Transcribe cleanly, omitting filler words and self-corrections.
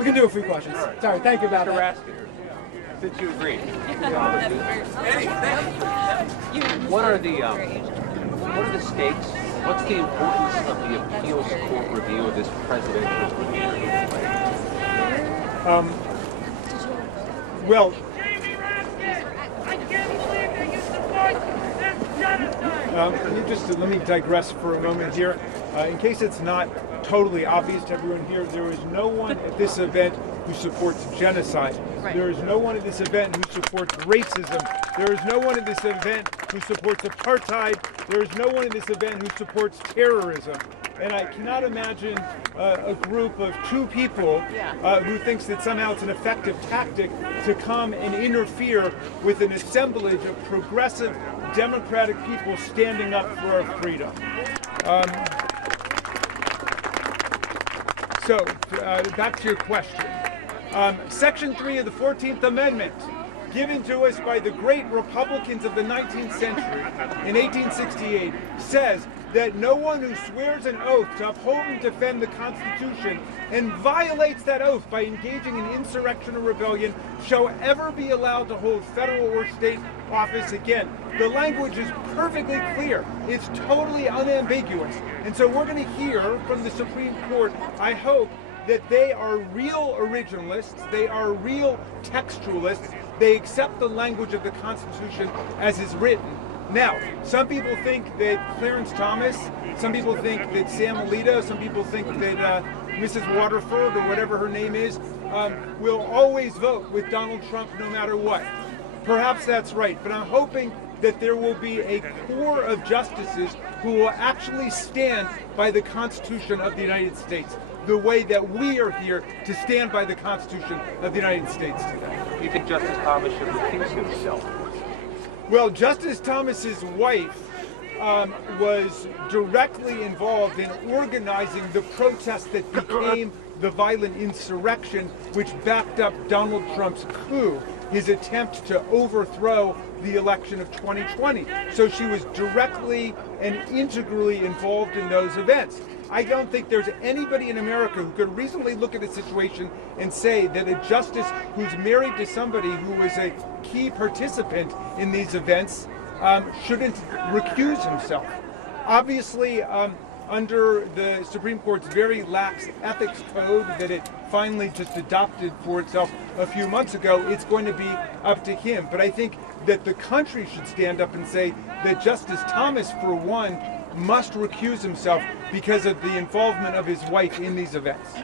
We can do a few questions. Right. Sorry, thank you about Mr. that. Raskin, since you agree, what are the stakes? What's the importance of the appeals court review of this presidential review? Well, let me digress for a moment here. In case it's not totally obvious to everyone here, there is no one at this event who supports genocide. Right. There is no one at this event who supports racism. There is no one at this event who supports apartheid. There is no one at this event who supports terrorism. And I cannot imagine a group of two people who thinks that somehow it's an effective tactic to come and interfere with an assemblage of progressive democratic people standing up for our freedom. So back to your question. Section 3 of the 14th Amendment, given to us by the great Republicans of the 19th century in 1868, says that no one who swears an oath to uphold and defend the Constitution and violates that oath by engaging in insurrection or rebellion shall ever be allowed to hold federal or state office again. The language is perfectly clear. It's totally unambiguous. And so we're going to hear from the Supreme Court, I hope, that they are real originalists, they are real textualists, they accept the language of the Constitution as is written. Now, some people think that Clarence Thomas, some people think that Sam Alito, some people think that Mrs. Waterford, or whatever her name is, will always vote with Donald Trump no matter what. Perhaps that's right, but I'm hoping that there will be a core of justices who will actually stand by the Constitution of the United States, the way that we are here to stand by the Constitution of the United States today. Do you think Justice Thomas should recuse himself? Well, Justice Thomas's wife was directly involved in organizing the protest that became the violent insurrection which backed up Donald Trump's coup, his attempt to overthrow the election of 2020. So she was directly and integrally involved in those events. I don't think there's anybody in America who could reasonably look at a situation and say that a justice who's married to somebody who was a key participant in these events shouldn't recuse himself. Obviously, under the Supreme Court's very lax ethics code that it finally just adopted for itself a few months ago, it's going to be up to him. But I think that the country should stand up and say that Justice Thomas, for one, must recuse himself because of the involvement of his wife in these events.